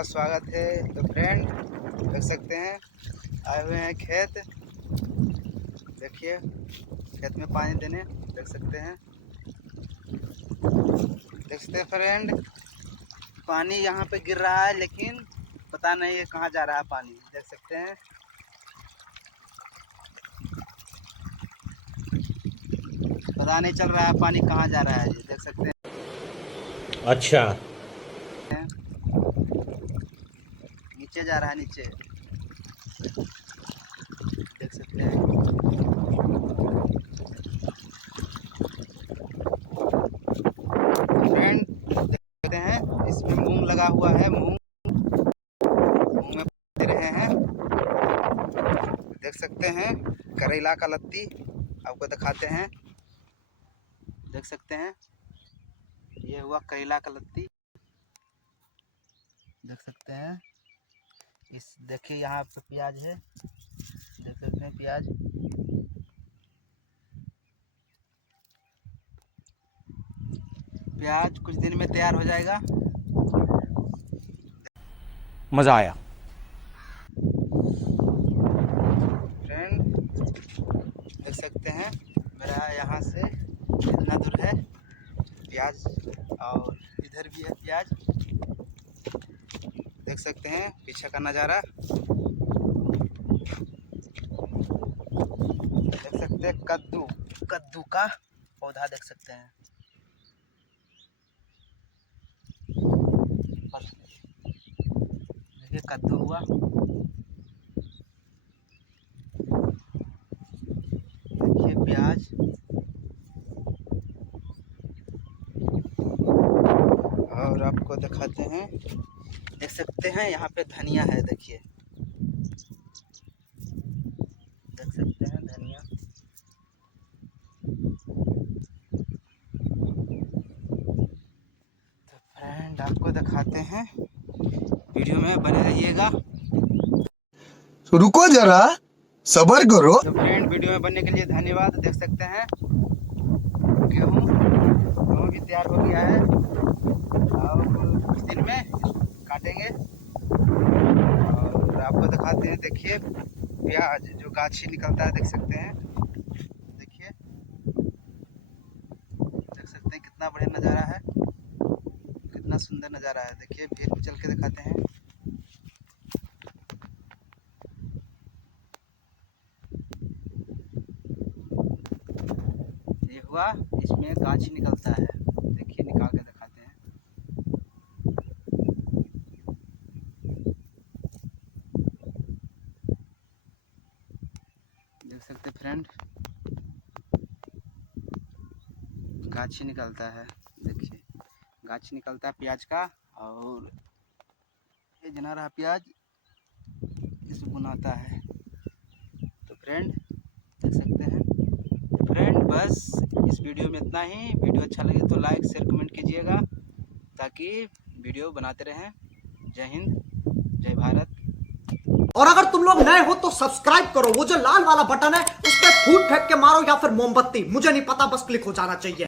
आपका स्वागत है। तो फ्रेंड देख सकते हैं आए हुए हैं खेत। देखिए खेत में पानी देने देख सकते हैं फ्रेंड पानी यहाँ पे गिर रहा है, लेकिन पता नहीं है कहाँ जा रहा है पानी। देख सकते हैं पता नहीं चल रहा है पानी कहाँ जा रहा है। ये देख सकते हैं। अच्छा, नीचे जा रहा है, नीचे देख सकते हैं। फ्रेंड देखते हैं इसमें मूंग लगा हुआ है। मूंग में दे रहे हैं, देख सकते हैं। करेला का लत्ती आपको दिखाते हैं। देख सकते हैं ये हुआ करेला का लत्ती, देख सकते हैं। इस देखिए यहाँ पे प्याज है, देख सकते हैं प्याज। प्याज कुछ दिन में तैयार हो जाएगा। मज़ा आया। फ्रेंड देख सकते हैं मेरा यहाँ से कितना दूर है प्याज, और इधर भी है प्याज। देख सकते हैं पीछे का नज़ारा, देख सकते हैं। कद्दू का पौधा देख सकते हैं। देखिए कद्दू हुआ, देखिए प्याज, और आपको दिखाते हैं। देख सकते हैं यहाँ पे धनिया है, देखिए देख सकते हैं धनिया। तो फ्रेंड आपको दिखाते हैं, वीडियो में बने रहिएगा। रुको जरा सब्र करो। तो फ्रेंड वीडियो में बनने के लिए धन्यवाद। देख सकते हैं गेहूँ भी तैयार हो गया है, और कुछ दिन में काटेंगे। और आपको दिखाते हैं, देखिए प्याज जो गाछी निकलता है, देख सकते हैं। देखिए देख सकते हैं कितना बढ़िया नज़ारा है, कितना सुंदर नज़ारा है। देखिए फिर भी चल के दिखाते हैं। ये हुआ, इसमें गाछी निकलता है। देखिए निकाल के दिखाते हैं। देख सकते फ्रेंड गाछी निकलता है। देखिए गाछी निकलता है प्याज का, और ये जना रहा प्याज इसे बुनाता है। तो फ्रेंड देख सकते हैं। फ्रेंड बस इस वीडियो में इतना ही। वीडियो अच्छा लगे तो लाइक शेयर कमेंट कीजिएगा, ताकि वीडियो बनाते रहें। जय हिंद, जय भारत। और अगर तुम लोग नए हो तो सब्सक्राइब करो, वो जो लाल वाला बटन है उस पर फूट फेंक के मारो या फिर मोमबत्ती, मुझे नहीं पता, बस क्लिक हो जाना चाहिए।